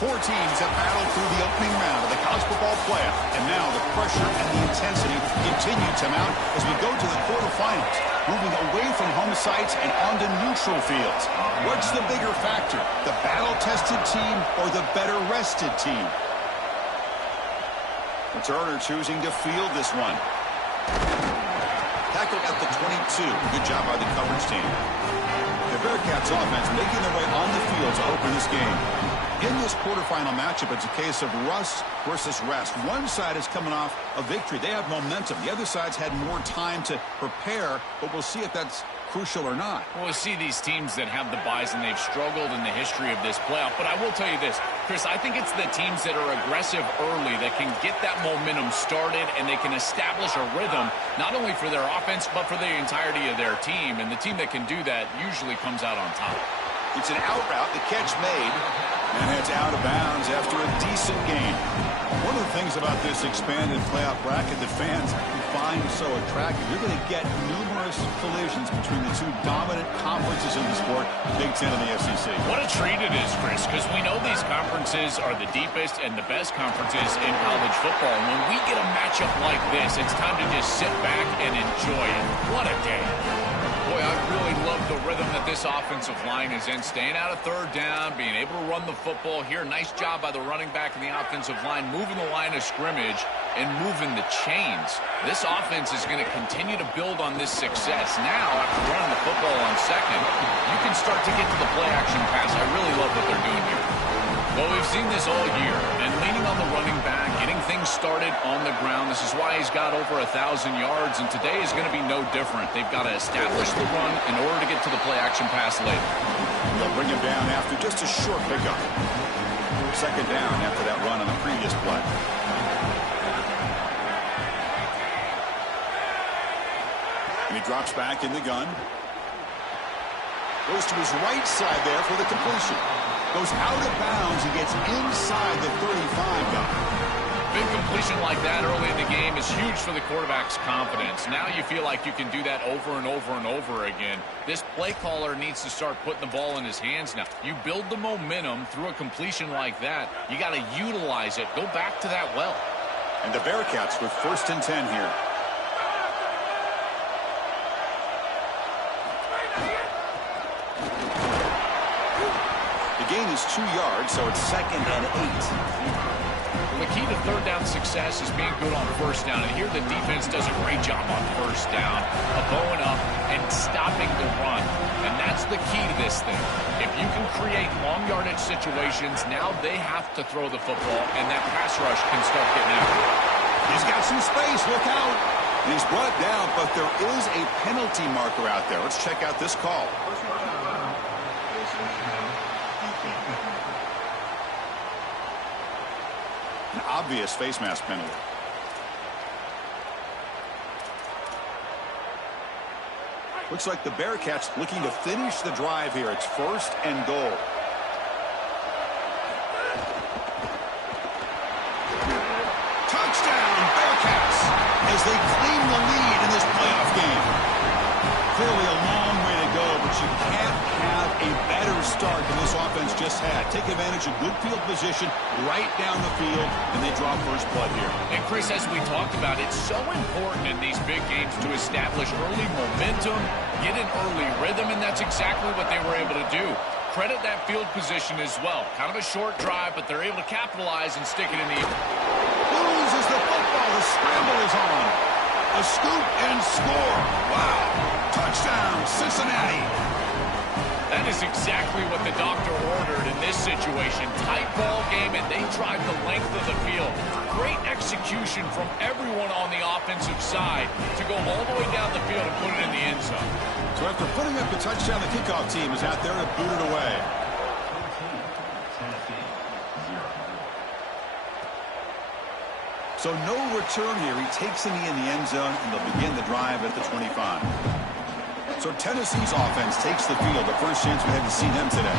Four teams have battled through the opening round of the college football playoff, and now the pressure and the intensity continue to mount as we go to the quarterfinals, moving away from home sites and onto neutral fields. What's the bigger factor, the battle-tested team or the better-rested team? Turner choosing to field this one. Tackled at the 22. Good job by the coverage team. The Bearcats offense making their way on the field to open this game. In this quarterfinal matchup, it's a case of rust versus rest. One side is coming off a victory. They have momentum. The other side's had more time to prepare, but we'll see if that's crucial or not. Well, we see these teams that have the buys, and they've struggled in the history of this playoff. But I will tell you this, Chris, I think it's the teams that are aggressive early that can get that momentum started, and they can establish a rhythm, not only for their offense, but for the entirety of their team. And the team that can do that usually comes out on top. It's an out route, the catch made, and it's out of bounds after a decent gain. One of the things about this expanded playoff bracket that fans find so attractive, you're going to get numerous collisions between the two dominant conferences in the sport, the Big Ten and the SEC. What a treat it is, Chris, because we know these conferences are the deepest and the best conferences in college football. And when we get a matchup like this, it's time to just sit back and enjoy it. What a day. Boy, I really love the rhythm that this offensive line is in. Staying out of third down, being able to run the football here. Nice job by the running back and the offensive line, moving the line of scrimmage and moving the chains. This offense is going to continue to build on this success. Now, after running the football on second, you can start to get to the play-action pass. I really love what they're doing here. Well, we've seen this all year, and leaning on the running back, getting things started on the ground. This is why he's got over 1,000 yards, and today is going to be no different. They've got to establish the run in order to get to the play-action pass later. They'll bring him down after just a short pickup. Second down after that run on the previous play. And he drops back in the gun. Goes to his right side there for the completion. Goes out of bounds and gets inside the 35 guy. Big completion like that early in the game is huge for the quarterback's confidence. Now you feel like you can do that over and over and over again. This play caller needs to start putting the ball in his hands now. You build the momentum through a completion like that. You got to utilize it. Go back to that well. And the Bearcats with 1st and 10 here. Gain is 2 yards, so it's 2nd and 8. Well, the key to third down success is being good on first down. And here the defense does a great job on first down of going up and stopping the run. And that's the key to this thing. If you can create long yardage situations, now they have to throw the football, and that pass rush can start getting out. He's got some space. Look out. And he's brought down, but there is a penalty marker out there. Let's check out this call. An obvious face mask penalty. Looks like the Bearcats looking to finish the drive here. It's 1st and goal. Touchdown, Bearcats, as they claim the lead in this playoff game. Clearly a long way to go, but you can't have a better start than this offense just had. Take advantage of good field position right down the field, and they draw first blood here. And Chris, as we talked about, it's so important in these big games to establish early momentum, get an early rhythm, and that's exactly what they were able to do. Credit that field position as well. Kind of a short drive, but they're able to capitalize and stick it in the... Loses the football. The scramble is on. A scoop and score. Wow. Touchdown, Cincinnati. That is exactly what the doctor ordered in this situation. Tight ball game, and they drive the length of the field. Great execution from everyone on the offensive side to go all the way down the field and put it in the end zone. So after putting up the touchdown, the kickoff team is out there to boot it away. So no return here. He takes it in the end zone, and they'll begin the drive at the 25. So Tennessee's offense takes the field. The first chance we had to see them today.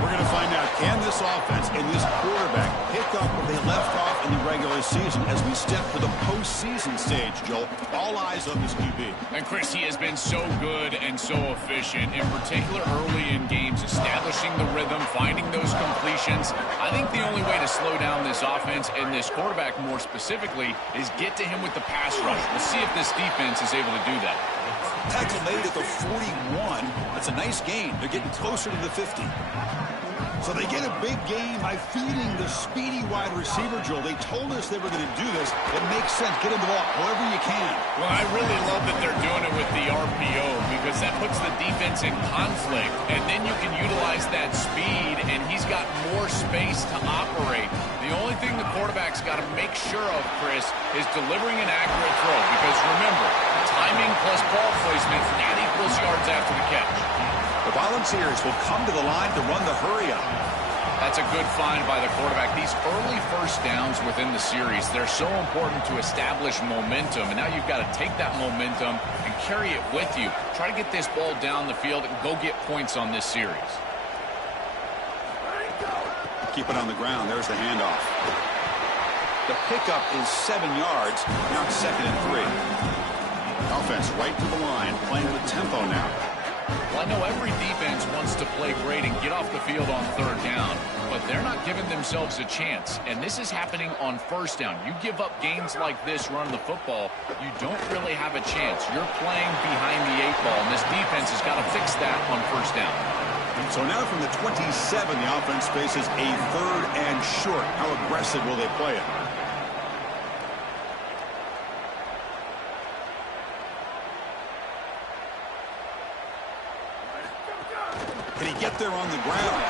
We're going to find out, can this offense and this quarterback pick up where they left off in the regular season as we step to the postseason stage, Joel? All eyes on this QB. And Chris, he has been so good and so efficient, in particular early in games, establishing the rhythm, finding those completions. I think the only slow down this offense and this quarterback more specifically is get to him with the pass rush. We'll see if this defense is able to do that. Tackle made at the 41. That's a nice gain. They're getting closer to the 50. So they get a big gain by feeding the speedy wide receiver drill. They told us they were going to do this. It makes sense. Get him the ball however you can. Well, I really love that they're doing it with the RPO because that puts the defense in conflict, and then you can utilize that speed, and he's got more space to operate. The only thing the quarterback's got to make sure of, Chris, is delivering an accurate throw because remember, timing plus ball placement, that equals yards after the catch. The Volunteers will come to the line to run the hurry up. That's a good find by the quarterback. These early first downs within the series, they're so important to establish momentum. And now you've got to take that momentum and carry it with you. Try to get this ball down the field and go get points on this series. Keep it on the ground. There's the handoff. The pickup is 7 yards. Now it's 2nd and 3. Offense right to the line, playing with tempo now. Well, I know every defense wants to play great and get off the field on 3rd down, but they're not giving themselves a chance, and this is happening on 1st down. You give up games like this running the football, you don't really have a chance. You're playing behind the 8 ball, and this defense has got to fix that on 1st down. So now from the 27, the offense faces a 3rd and short. How aggressive will they play it? Can he get there on the ground?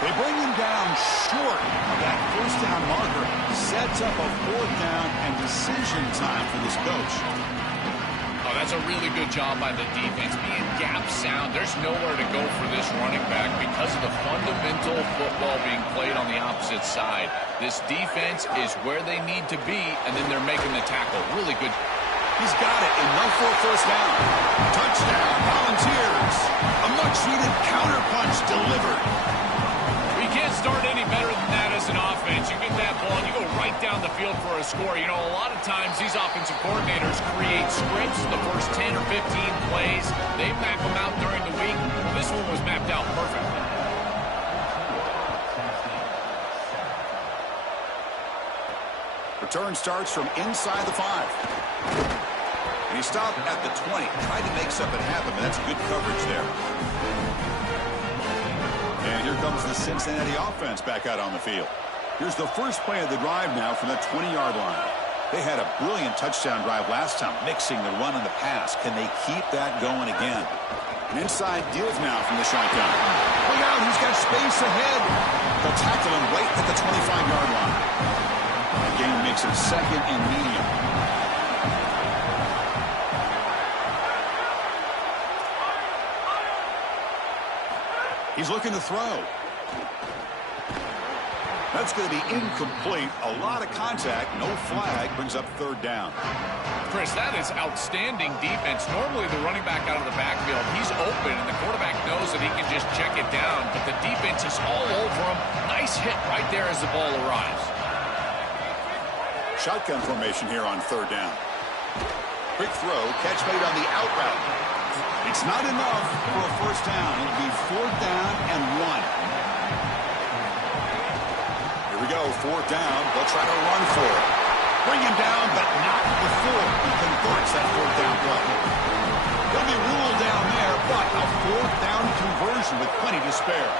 They bring him down short of that 1st down marker. Sets up a 4th down and decision time for this coach. Oh, that's a really good job by the defense. Being gap sound, there's nowhere to go for this running back because of the fundamental football being played on the opposite side. This defense is where they need to be, and then they're making the tackle. Really good. He's got it, enough for a 1st down. Touchdown, Volunteers. A much-needed counterpunch delivered. We can't start any better than that as an offense. You get that ball, and you go right down the field for a score. You know, a lot of times these offensive coordinators create scripts the first 10 or 15 plays. They map them out during the week. Well, this one was mapped out perfectly. Return starts from inside the 5. And he stopped at the 20. Tried to make something happen, but that's good coverage there. And here comes the Cincinnati offense back out on the field. Here's the first play of the drive now from the 20-yard line. They had a brilliant touchdown drive last time, mixing the run and the pass. Can they keep that going again? An inside deals now from the shotgun. Look out, he's got space ahead. They'll tackle him right at the 25-yard line. The game makes it 2nd and medium. He's looking to throw. That's going to be incomplete. A lot of contact. No flag. Brings up 3rd down. Chris, that is outstanding defense. Normally the running back out of the backfield, he's open, and the quarterback knows that he can just check it down. But the defense is all over him. Nice hit right there as the ball arrives. Shotgun formation here on 3rd down. Quick throw. Catch made on the out route. It's not enough for a 1st down. It'll be 4th down and 1. Here we go, 4th down. They'll try to run for it. Bring him down, but not before he converts that 4th down play. He'll be ruled down there, but a 4th down conversion with plenty to spare.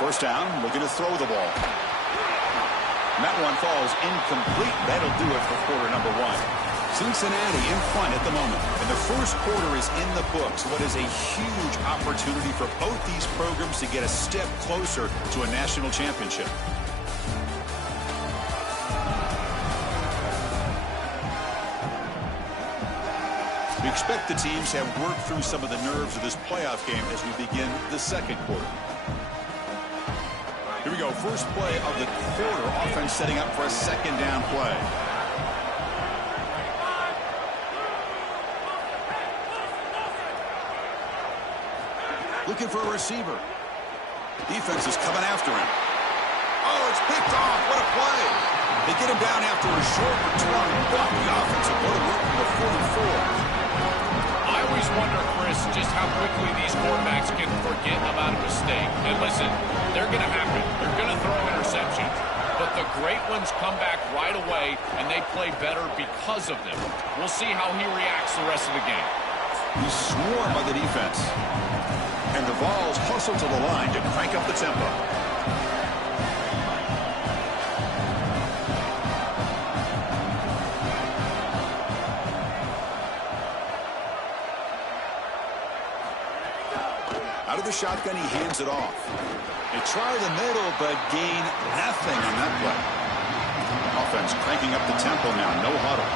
1st down, looking to throw the ball. And that one falls incomplete. That'll do it for quarter number 1. Cincinnati in front at the moment, and the first quarter is in the books. What is a huge opportunity for both these programs to get a step closer to a national championship. We expect the teams to have worked through some of the nerves of this playoff game as we begin the 2nd quarter. Here we go, first play of the quarter. Offense setting up for a 2nd down play. Looking for a receiver. Defense is coming after him. Oh, it's picked off. What a play. They get him down after a short return, but the offense will go to work from the 44. I always wonder, Chris, just how quickly these quarterbacks can forget about a mistake. And listen, they're going to happen. They're going to throw interceptions. But the great ones come back right away, and they play better because of them. We'll see how he reacts the rest of the game. He's swarmed by the defense. And the Vols hustle to the line to crank up the tempo. Out of the shotgun, he hands it off. They try the middle, but gain nothing on that play. Offense cranking up the tempo now. No huddle.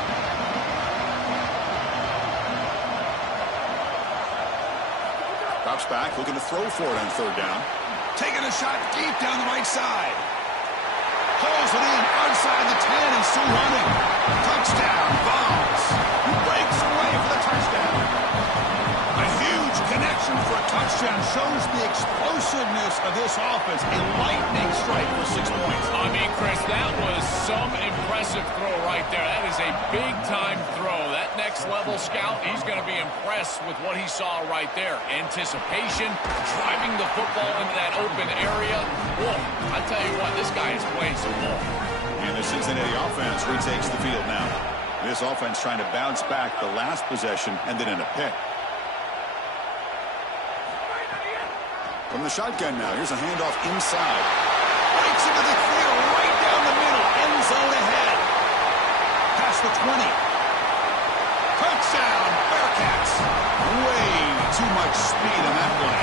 Drops back, looking to throw for it on third down. Taking a shot deep down the right side. Pulls it in outside the 10 and still running. Touchdown, Vols. He breaks away for the touchdown. A huge connection for a touchdown shows the explosiveness of this offense. A lightning strike for 6 points. I mean, Chris, that was some impressive throw right there. That is a big-time throw. That next-level scout, he's going to be impressed with what he saw right there. Anticipation, driving the football into that open area. Whoa, I tell you what, this guy is playing some ball. And the Cincinnati offense retakes the field now. This offense trying to bounce back. The last possession ended in a pick. From the shotgun now, here's a handoff inside. Breaks into the clear, right down the middle, end zone ahead. Past the 20. Touchdown, Bearcats. Way too much speed on that play.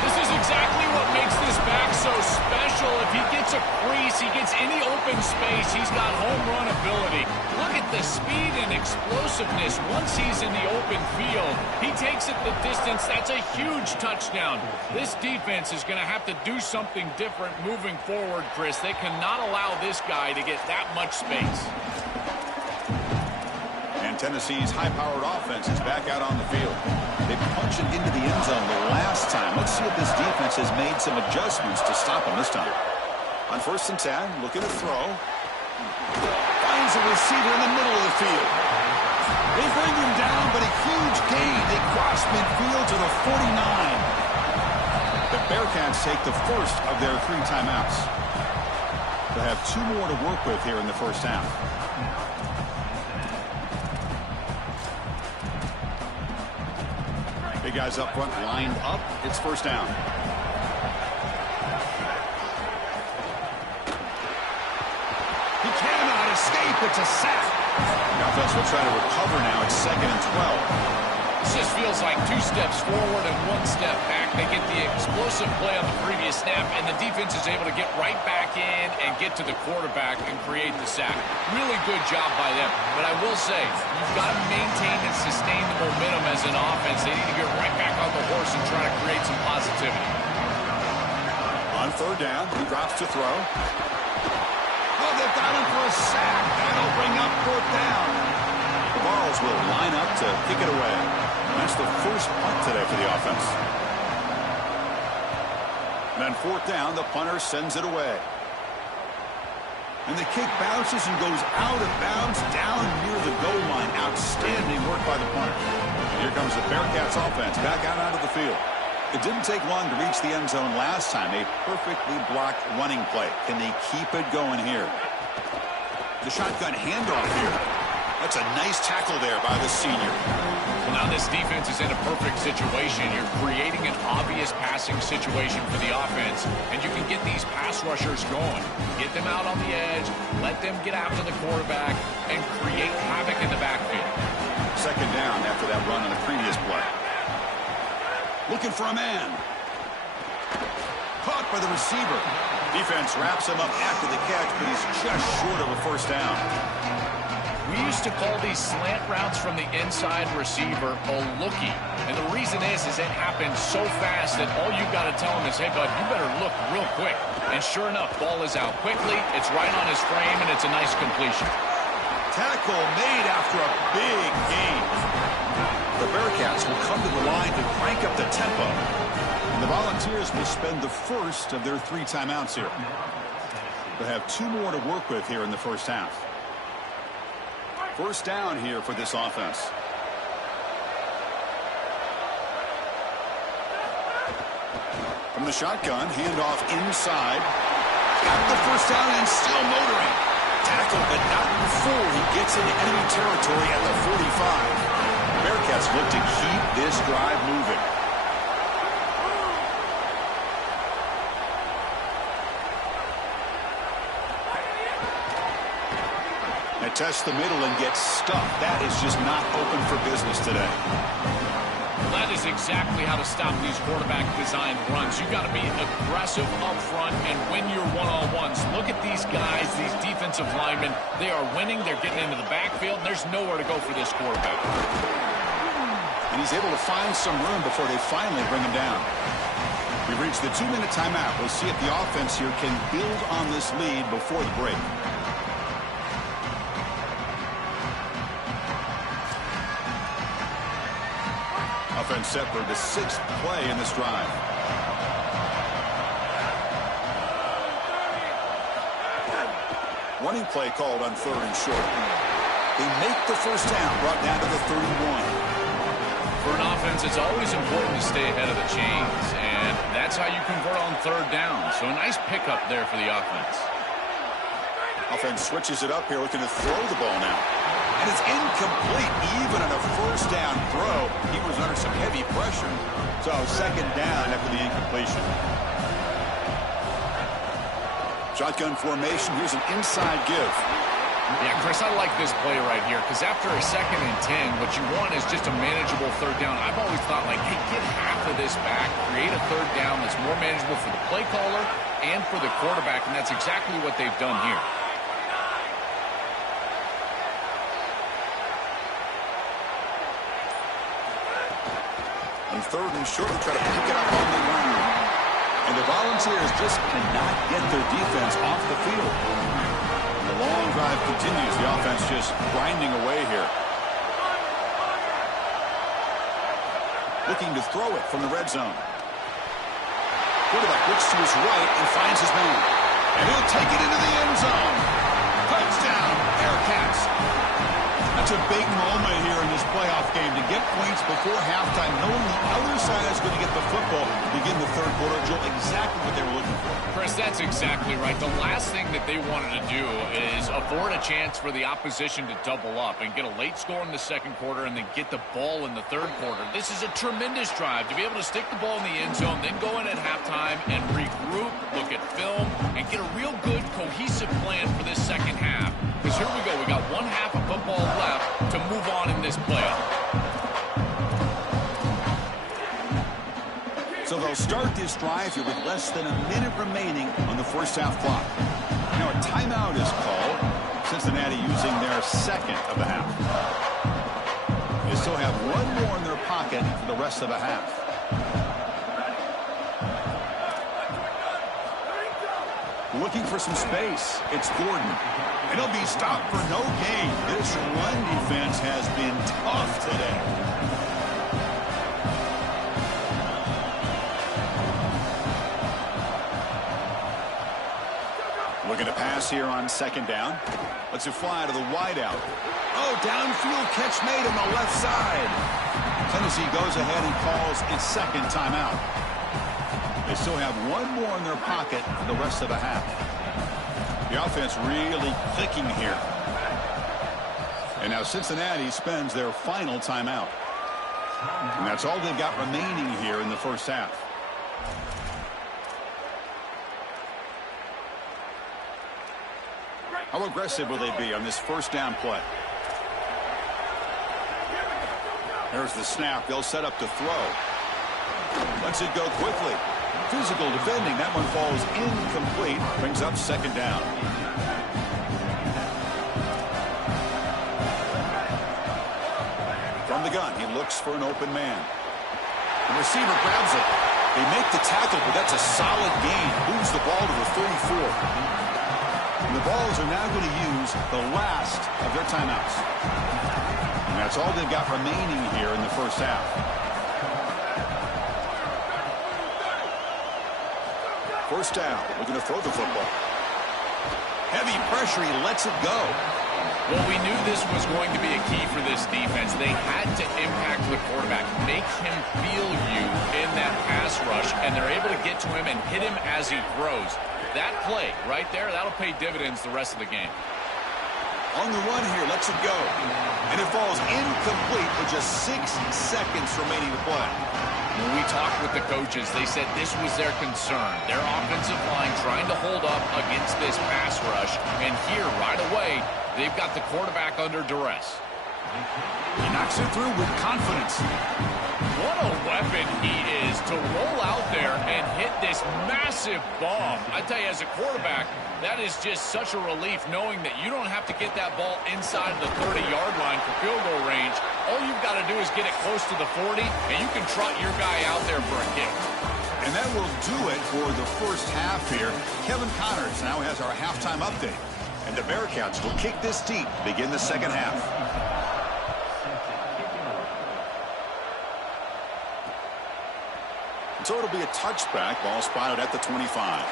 This is exactly what makes this back so special. If he gets a crease, he gets any open space, he's got home run ability. Look at the speed and explosiveness once he's in the open field. He takes it the distance. That's a huge touchdown. This defense is going to have to do something different moving forward, Chris. They cannot allow this guy to get that much space. And Tennessee's high-powered offense is back out on the field. They punch it into the end zone the last time. Let's see if this defense has made some adjustments to stop them this time. On 1st and 10, looking to throw. Finds a receiver in the middle of the field. They bring him down, but a huge gain. They cross midfield to the 49. The Bearcats take the first of their 3 timeouts. They have 2 more to work with here in the first half. Big guys up front lined up. It's first down. He cannot escape. It's a sack. The offense will try to recover now. It's 2nd and 12. This just feels like 2 steps forward and 1 step back. They get the explosive play on the previous snap, and the defense is able to get right back in and get to the quarterback and create the sack. Really good job by them. But I will say, you've got to maintain and sustain the momentum as an offense. They need to get right back on the horse and try to create some positivity. On 3rd down, he drops to throw. Oh, they've got him for a sack. That'll bring up 4th down. The Vols will line up to kick it away. That's the first punt today for the offense. Then 4th down, the punter sends it away. And the kick bounces and goes out of bounds down near the goal line. Outstanding work by the punter. And here comes the Bearcats offense back out onto the field. It didn't take long to reach the end zone last time. A perfectly blocked running play. Can they keep it going here? The shotgun handoff here. That's a nice tackle there by the senior. Well, now this defense is in a perfect situation. You're creating an obvious passing situation for the offense, and you can get these pass rushers going. Get them out on the edge, let them get after the quarterback, and create havoc in the backfield. 2nd down after that run on the previous play. Looking for a man. Caught by the receiver. Defense wraps him up after the catch, but he's just short of a 1st down. We used to call these slant routes from the inside receiver a lookie. And the reason is it happens so fast that all you've got to tell him is, hey, bud, you better look real quick. And sure enough, ball is out quickly. It's right on his frame, and it's a nice completion. Tackle made after a big gain. The Bearcats will come to the line to crank up the tempo. And the Volunteers will spend the first of their 3 timeouts here. They'll have 2 more to work with here in the first half. 1st down here for this offense. From the shotgun, handoff inside. Got the first down and still motoring. Tackled, but not before he gets into enemy territory at the 45. Bearcats look to keep this drive moving. They test the middle and get stuffed. That is just not open for business today. That is exactly how to stop these quarterback-designed runs. You've got to be aggressive up front and win your one-on-ones. Look at these guys, these defensive linemen. They are winning. They're getting into the backfield. And there's nowhere to go for this quarterback. And he's able to find some room before they finally bring him down. We've reached the 2-minute timeout. We'll see if the offense here can build on this lead before the break. Offense set for the 6th play in this drive. Running play called on 3rd and short. They make the first down, brought down to the 31. For an offense, it's always important to stay ahead of the chains, and that's how you convert on 3rd down. So a nice pickup there for the offense. Offense switches it up here, looking to throw the ball now. And it's incomplete, even on a first down throw. He was under some heavy pressure. So 2nd down after the incompletion. Shotgun formation. Here's an inside give. Yeah, Chris, I like this play right here because after a 2nd and 10, what you want is just a manageable 3rd down. I've always thought, like, hey, get half of this back, create a 3rd down that's more manageable for the play caller and for the quarterback, and that's exactly what they've done here. On 3rd and short, try to pick it up on the run. And the Volunteers just cannot get their defense off the field. And the long drive continues. The offense just grinding away here. Looking to throw it from the red zone. Quarterback looks to his right and finds his man. And he'll take it into the end zone. Touchdown, Bearcats. That's a big moment here in this playoff game to get points before halftime, knowing the other side is going to get the football to begin the 3rd quarter. Joel, exactly what they were looking for. Chris, that's exactly right. The last thing that they wanted to do is afford a chance for the opposition to double up and get a late score in the 2nd quarter and then get the ball in the 3rd quarter. This is a tremendous drive to be able to stick the ball in the end zone, then go in at halftime and regroup, look at film, and get a real good cohesive plan for this 2nd half. Because here we go. We got 1 half of football left to move on in this playoff. So they'll start this drive here with less than a minute remaining on the first half clock. Now a timeout is called. Cincinnati using their 2nd of the half. They still have 1 more in their pocket for the rest of the half. Looking for some space. It's Gordon. And he'll be stopped for no gain. This run defense has been tough today. Looking to pass here on 2nd down. Lets it fly to the wideout. Oh, downfield catch made on the left side. Tennessee goes ahead and calls its 2nd timeout. They still have 1 more in their pocket for the rest of the half. The offense really clicking here. And now Cincinnati spends their final timeout. And that's all they've got remaining here in the first half. How aggressive will they be on this first down play? There's the snap. They'll set up to throw. Lets it go quickly. Physical defending. That one falls incomplete. Brings up 2nd down. From the gun, he looks for an open man. The receiver grabs it. They make the tackle, but that's a solid gain. Moves the ball to the 34. And the Vols are now going to use the last of their timeouts. And that's all they've got remaining here in the first half. First down, looking to throw the football. Heavy pressure, he lets it go. Well, we knew this was going to be a key for this defense. They had to impact the quarterback, make him feel you in that pass rush, and they're able to get to him and hit him as he throws. That play right there, that'll pay dividends the rest of the game. On the run here, lets it go. And it falls incomplete with just 6 seconds remaining to play. When we talked with the coaches, they said this was their concern. Their offensive line trying to hold up against this pass rush. And here, right away, they've got the quarterback under duress. He knocks it through with confidence. What a weapon he is to roll out there and hit this massive bomb. I tell you, as a quarterback, that is just such a relief knowing that you don't have to get that ball inside of the 30-yard line for field goal range. All you've got to do is get it close to the 40, and you can trot your guy out there for a kick. And that will do it for the first half here. Kevin Connors now has our halftime update. And the Bearcats will kick this deep to begin the second half. So it'll be a touchback. Ball spotted at the 25.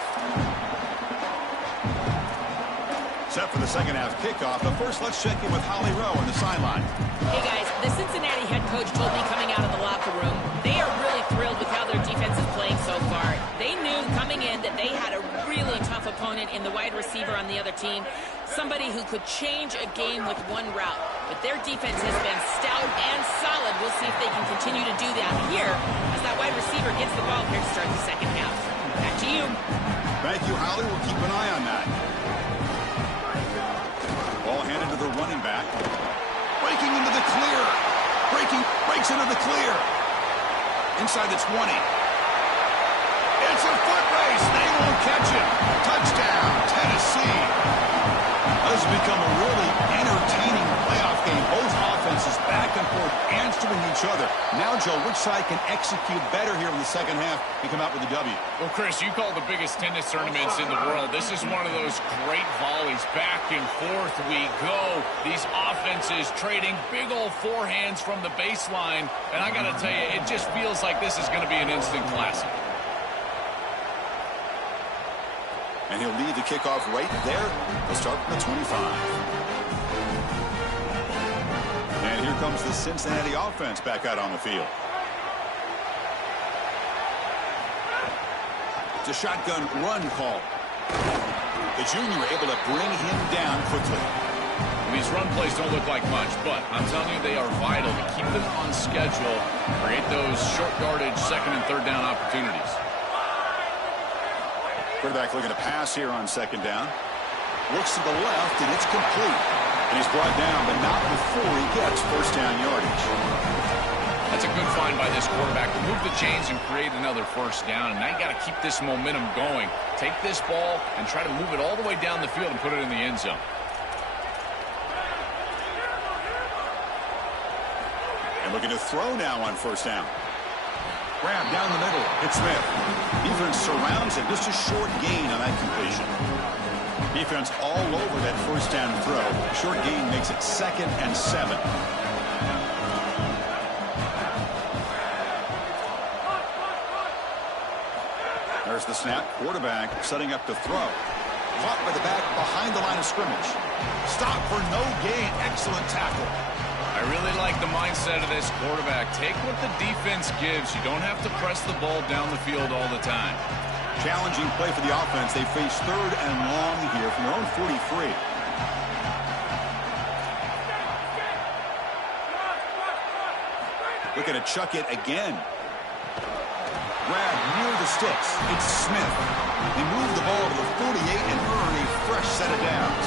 Set for the second half kickoff. But first, let's check in with Holly Rowe on the sideline. Hey, guys. The Cincinnati head coach told me coming out of the locker room, they are really thrilled with how their defense is playing so far. They knew coming in that they had a really tough opponent in the wide receiver on the other team, somebody who could change a game with one route. But their defense has been stout and solid. We'll see if they can continue to do that here as that wide receiver gets the ball here to start the second half. Back to you. Thank you, Holly. We'll keep an eye on that. Ball handed to the running back. Breaking into the clear. Breaks into the clear. Inside the 20. It's a foot race. They won't catch it. Touchdown, Tennessee. This has become a really entertaining playoff game. Both offenses back and forth answering each other. Now, Joe, which side can execute better here in the second half and come out with a W? Well, Chris, you call the biggest tennis tournaments in the world. This is one of those great volleys. Back and forth we go. These offenses trading big old forehands from the baseline. And I got to tell you, it just feels like this is going to be an instant classic. And he'll lead the kickoff right there. They'll start from the 25. And here comes the Cincinnati offense back out on the field. It's a shotgun run call. The junior able to bring him down quickly. These run plays don't look like much, but I'm telling you, they are vital to keep them on schedule, create those short yardage second and third down opportunities. Quarterback looking to pass here on second down. Looks to the left, and it's complete. And he's brought down, but not before he gets first down yardage. That's a good find by this quarterback to move the chains and create another first down. And now you got to keep this momentum going. Take this ball and try to move it all the way down the field and put it in the end zone. And looking to throw now on first down. Grab down the middle. It's Smith. Defense surrounds it. Just a short gain on that completion. Defense all over that first down throw. Short gain makes it 2nd and 7. There's the snap. Quarterback setting up to throw. Caught by the back behind the line of scrimmage. Stop for no gain. Excellent tackle. I really like the mindset of this quarterback. Take what the defense gives. You don't have to press the ball down the field all the time. Challenging play for the offense. They face 3rd and long here from their own 43. Looking to chuck it again. Grab near the sticks. It's Smith. They move the ball to the 48 and earn a fresh set of downs.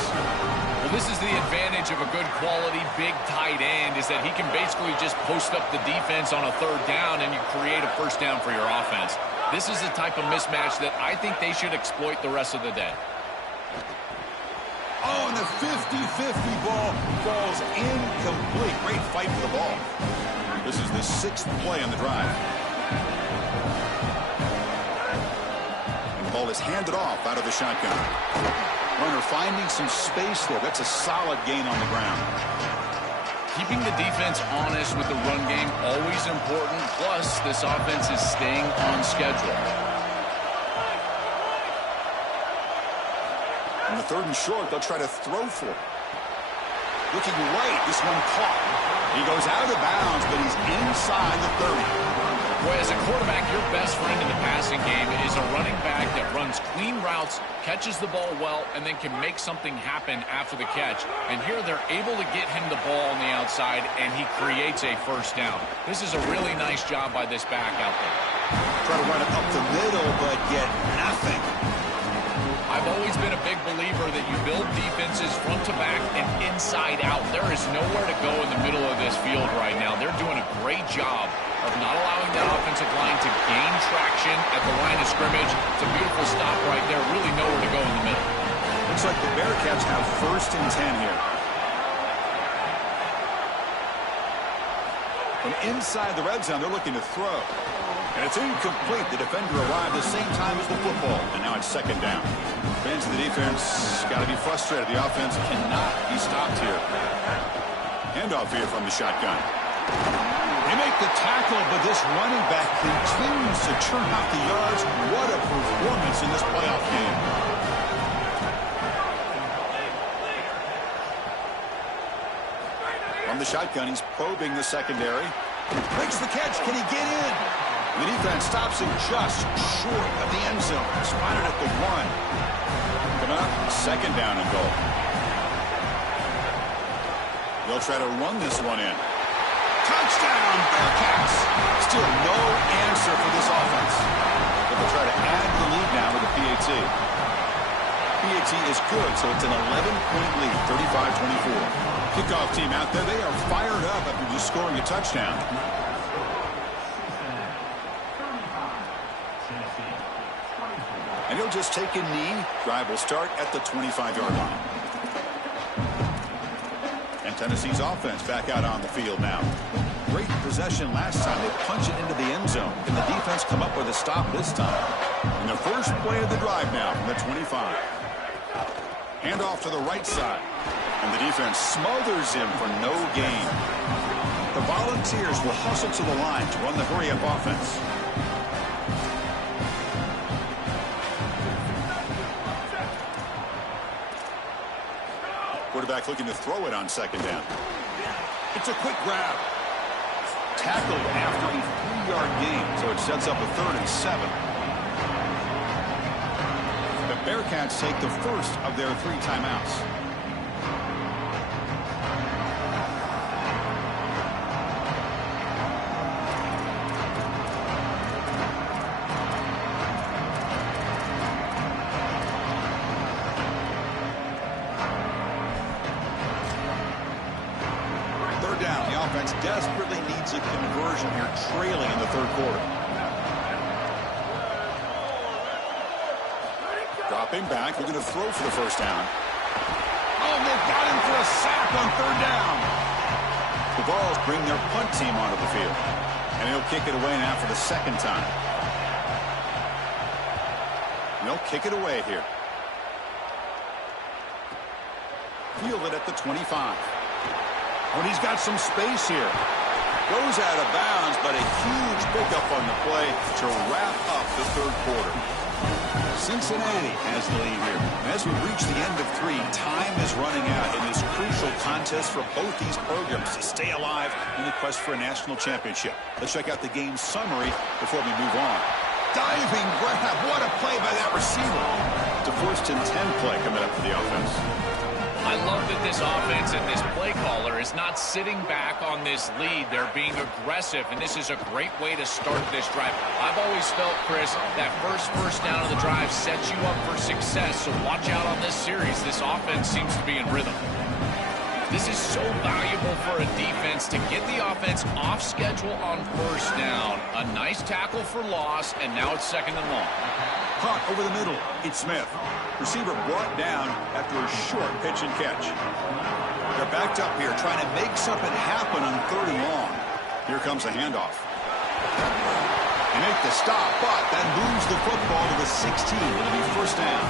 Well, this is the advantage of a good quality big tight end, is that he can basically just post up the defense on a third down and you create a first down for your offense. This is the type of mismatch that I think they should exploit the rest of the day. Oh, and the 50-50 ball falls incomplete. Great fight for the ball. This is the 6th play on the drive. And the ball is handed off out of the shotgun. Runner finding some space there. That's a solid gain on the ground. Keeping the defense honest with the run game, always important. Plus, this offense is staying on schedule. On the 3rd and short, they'll try to throw for it. Looking right, this one caught. He goes out of bounds, but he's inside the 30. Boy, as a quarterback, your best friend in the passing game is a running back that runs clean routes, catches the ball well, and then can make something happen after the catch. And here they're able to get him the ball on the outside, and he creates a first down. This is a really nice job by this back out there. Try to run it up the middle, but get nothing. I've always been a big believer that you build defenses front to back and inside out. There is nowhere to go in the middle of this field right now. They're doing a great job of not allowing that offensive line to gain traction at the line of scrimmage. It's a beautiful stop right there. Really nowhere to go in the middle. Looks like the Bearcats have 1st and 10 here. From inside the red zone, they're looking to throw. And it's incomplete. The defender arrived the same time as the football. And now it's 2nd down. Fans of the defense got to be frustrated. The offense cannot be stopped here. Handoff here from the shotgun. They make the tackle, but this running back continues to churn out the yards. What a performance in this playoff game. From the shotgun, he's probing the secondary. Makes the catch. Can he get in? The defense stops him just short of the end zone. Spotted at the 1. Coming up, 2nd down and goal. They'll try to run this one in. Touchdown, Bearcats. Still no answer for this offense. But they'll try to add the lead now with the PAT. PAT is good, so it's an 11-point lead, 35-24. Kickoff team out there, they are fired up after just scoring a touchdown. And he'll just take a knee. Drive will start at the 25-yard line. And Tennessee's offense back out on the field now. Great possession last time. They punch it into the end zone. Can the defense come up with a stop this time? And the first play of the drive now from the 25. Handoff to the right side. And the defense smothers him for no gain. The Volunteers will hustle to the line to run the hurry-up offense. Quarterback looking to throw it on 2nd down. It's a quick grab. Tackled after a 3-yard gain, so it sets up a 3rd and 7. The Bearcats take the first of their 3 timeouts. Desperately needs a conversion here, trailing in the 3rd quarter. Dropping back, looking to throw for the first down. Oh, they've got him for a sack on 3rd down. The Vols bring their punt team onto the field. And he'll kick it away now for the 2nd time. And they'll kick it away here. Field it at the 25. When he's got some space here. Goes out of bounds, but a huge pickup on the play to wrap up the 3rd quarter. Cincinnati has the lead here. And as we reach the end of 3, time is running out in this crucial contest for both these programs to stay alive in the quest for a national championship. Let's check out the game summary before we move on. Diving grab. What a play by that receiver. It's a 1st and 10 play coming up for the offense. I love that this offense and this play caller is not sitting back on this lead. They're being aggressive, and this is a great way to start this drive. I've always felt, Chris, that first down of the drive sets you up for success, so watch out on this series. This offense seems to be in rhythm. This is so valuable for a defense to get the offense off schedule on 1st down. A nice tackle for loss, and now it's 2nd and long. Caught over the middle. It's Smith. Receiver brought down after a short pitch and catch. They're backed up here trying to make something happen on 3rd and long. Here comes a handoff. And make the stop, but that moves the football to the 16. It'll be first down.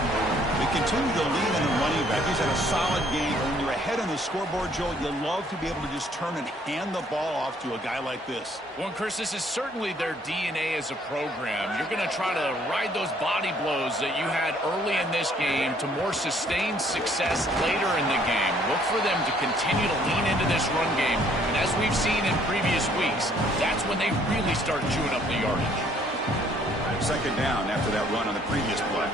They continue to lean on the running back. He's had a solid game. When you're ahead on the scoreboard, Joel, you love to be able to just turn and hand the ball off to a guy like this. Well, Chris, this is certainly their DNA as a program. You're going to try to ride those body blows that you had early in this game to more sustained success later in the game. Look for them to continue to lean into this run game. And as we've seen in previous weeks, that's when they really start chewing up the yardage. Second down after that run on the previous play.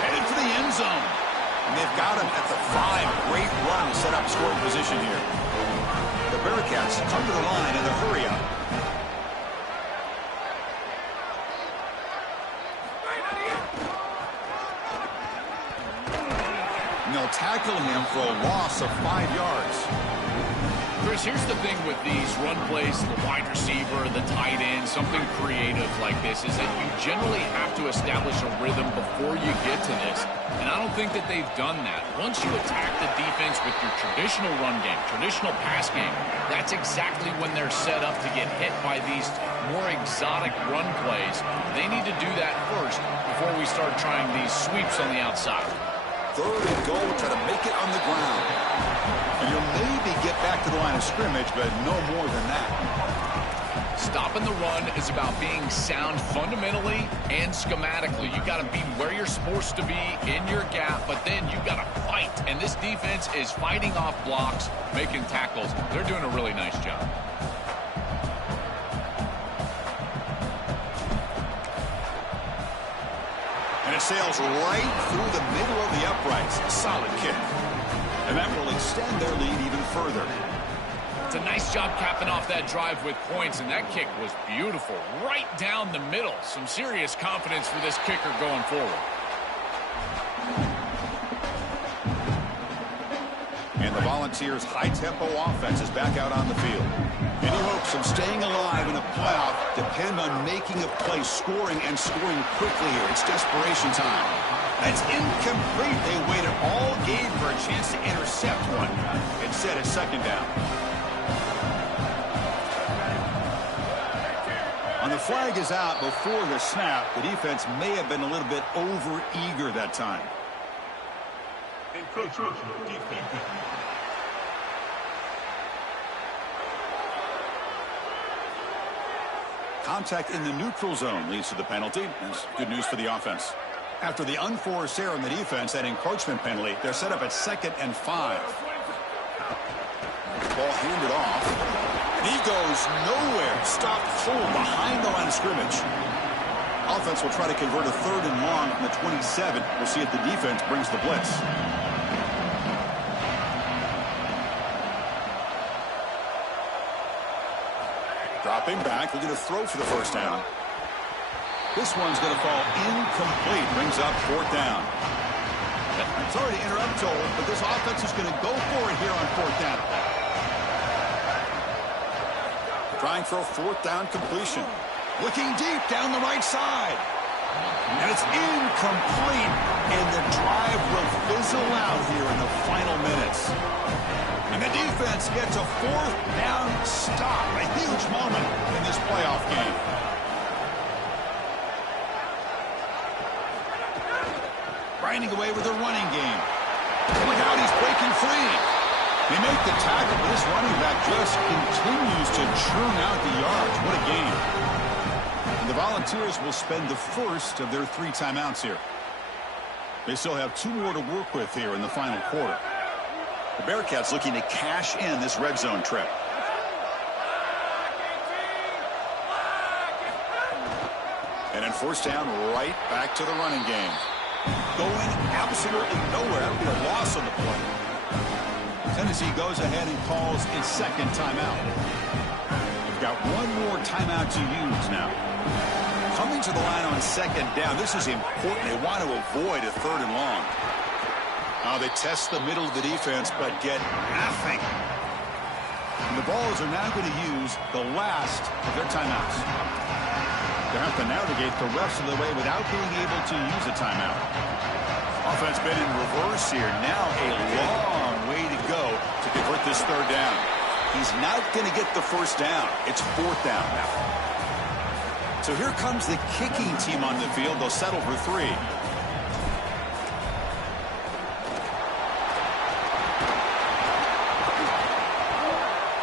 Headed for the end zone. And they've got him at the 5. Great run to set up scoring position here. The Bearcats come to the line in the hurry up. And they'll tackle him for a loss of 5 yards. Chris, here's the thing with these run plays, the wide receiver, the tight end, something creative like this is that you generally have to establish a rhythm before you get to this. And I don't think that they've done that. Once you attack the defense with your traditional run game, traditional pass game, that's exactly when they're set up to get hit by these more exotic run plays. They need to do that first before we start trying these sweeps on the outside. Third and goal, try to make it on the ground. And you'll maybe get back to the line of scrimmage, but no more than that. Stopping the run is about being sound fundamentally and schematically. You got to be where you're supposed to be in your gap, but then you got to fight. And this defense is fighting off blocks, making tackles. They're doing a really nice job. And it sails right through the middle of the uprights. Solid kick. And that will extend their lead even further. It's a nice job capping off that drive with points, and that kick was beautiful. Right down the middle. Some serious confidence for this kicker going forward. And the Volunteers' high-tempo offense is back out on the field. Any hopes of staying alive in a playoff depend on making a play, scoring, and scoring quickly here. It's desperation time. That's incomplete. They waited all game for a chance to intercept one. Instead, it's second down. When the flag is out before the snap, the defense may have been a little bit over-eager that time. Contact in the neutral zone leads to the penalty. That's good news for the offense. After the unforced error in the defense, that encroachment penalty, they're set up at 2nd and 5. Ball handed off. And he goes nowhere. Stopped full behind the line of scrimmage. Offense will try to convert a 3rd and long from the 27. We'll see if the defense brings the blitz. Dropping back, looking to throw for the first down. This one's going to fall incomplete. Brings up 4th down. I'm sorry to interrupt, Joel, but this offense is going to go for it here on 4th down. Trying for a 4th down completion. Looking deep down the right side. And it's incomplete. And the drive will fizzle out here in the final minutes. And the defense gets a 4th down stop. A huge moment in this playoff game. Grinding away with a running game. Look out, he's breaking free. They make the tackle, but this running back just continues to churn out the yards. What a game. And the Volunteers will spend the first of their 3 timeouts here. They still have 2 more to work with here in the final quarter. The Bearcats looking to cash in this red zone trip. And then first down, right back to the running game. Going absolutely nowhere. That would be a loss on the play. Tennessee goes ahead and calls its 2nd timeout. We've got 1 more timeout to use now. Coming to the line on 2nd down. This is important. They want to avoid a 3rd and long. Now they test the middle of the defense, but get nothing. And the Vols are now going to use the last of their timeouts. They have to navigate the rest of the way without being able to use a timeout. Offense been in reverse here. Now a long way to go to convert this third down. He's not going to get the first down. It's fourth down now. So here comes the kicking team on the field. They'll settle for 3.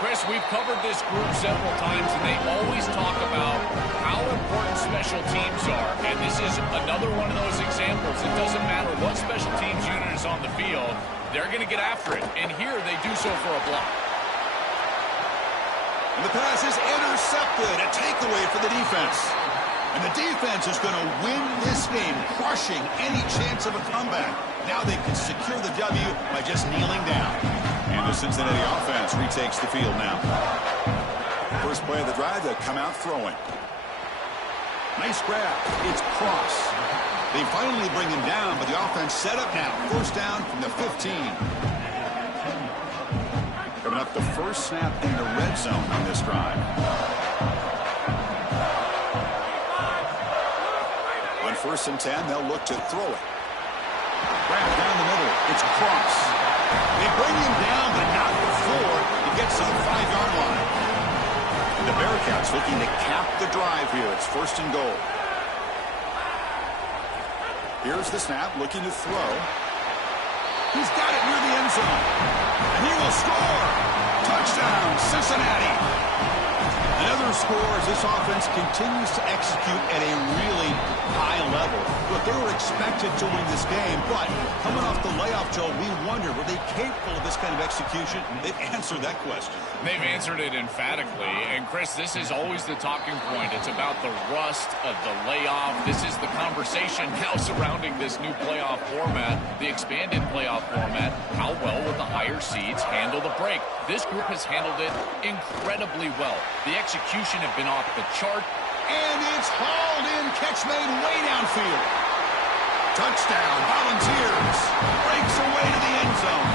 Chris, we've covered this group several times, and they always talk about how important special teams are. And this is another one of those examples. It doesn't matter what special teams unit is on the field. They're going to get after it. And here they do so for a block. And the pass is intercepted. A takeaway for the defense. And the defense is going to win this game, crushing any chance of a comeback. Now they can secure the W by just kneeling down. And the Cincinnati offense retakes the field now. First play of the drive, they'll come out throwing. Nice grab. It's Cross. They finally bring him down, but the offense set up now. First down from the 15. Coming up the first snap in the red zone on this drive. On 1st and 10, they'll look to throw it. Grab down the middle. It's Cross. They bring him down, but not before he gets to the 5-yard line. And the Bearcats looking to cap the drive here. It's 1st and goal. Here's the snap, looking to throw. He's got it near the end zone. And he will score. Touchdown, Cincinnati. Another score as this offense continues to execute at a really high level. Look, they were expected to win this game, but coming off the layoff, Joe, we wonder, were they capable of this kind of execution? They've answered that question. They've answered it emphatically. And, Chris, this is always the talking point. It's about the rust of the layoff. This is the conversation now surrounding this new playoff format, the expanded playoff format. How well will the higher seeds handle the break? This group has handled it incredibly well. The execution have been off the chart. And it's hauled in. Catch made way downfield. Touchdown, Volunteers. Breaks away to the end zone.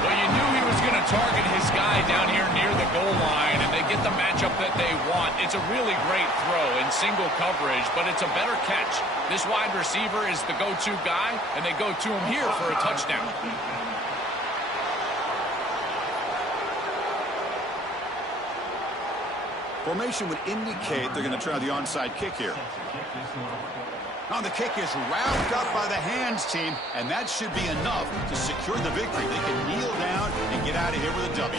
Well, you knew he was going to target his guy down here near the goal line, and they get the matchup that they want. It's a really great throw in single coverage, but it's a better catch. This wide receiver is the go-to guy, and they go to him here for a touchdown. Formation would indicate they're going to try the onside kick here. Now the kick is wrapped up by the hands team, and that should be enough to secure the victory. They can kneel down and get out of here with a W.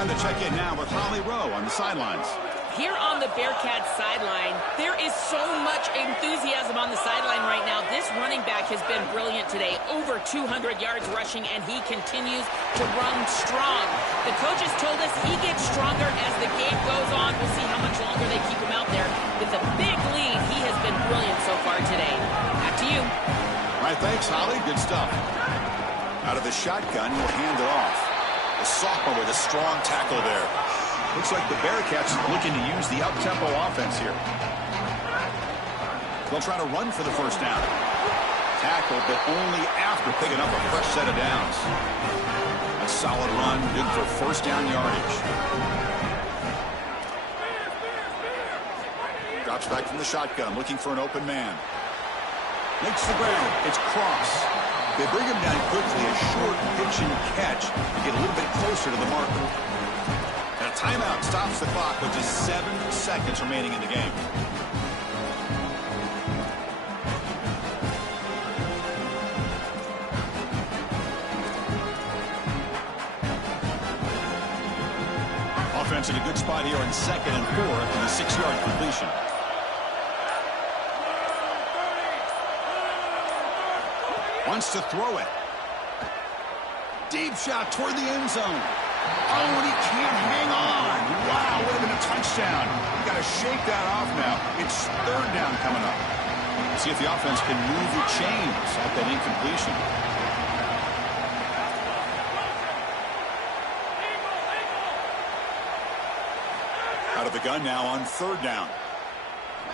Time to check in now with Holly Rowe on the sidelines. Here on the Bearcats sideline, there is so much enthusiasm on the sideline right now. This running back has been brilliant today. Over 200 yards rushing, and he continues to run strong. The coaches told us he gets stronger as the game goes on. We'll see how much longer they keep him out there. With a big lead, he has been brilliant so far today. Back to you. All right, thanks, Holly. Good stuff. Out of the shotgun, he'll hand it off. The sophomore with a strong tackle there. Looks like the Bearcats looking to use the up-tempo offense here. They'll try to run for the first down. Tackle, but only after picking up a fresh set of downs. A solid run, good for first down yardage. Drops back from the shotgun, looking for an open man. Makes the grab. It's Cross. They bring him down quickly, a short pitch and catch to get a little bit closer to the marker. And a timeout stops the clock with just 7 seconds remaining in the game. Offense in a good spot here on 2nd and 4 after the 6-yard completion. Wants to throw it. Deep shot toward the end zone. Oh, and he can't hang on. Wow, would have been a touchdown. Got to shake that off now. It's 3rd down coming up. See if the offense can move the chains at that incompletion. Out of the gun now on 3rd down.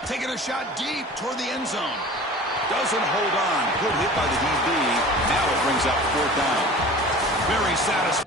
Taking a shot deep toward the end zone. Doesn't hold on. Good hit by the DB. Now it brings up 4th down. Very satisfying.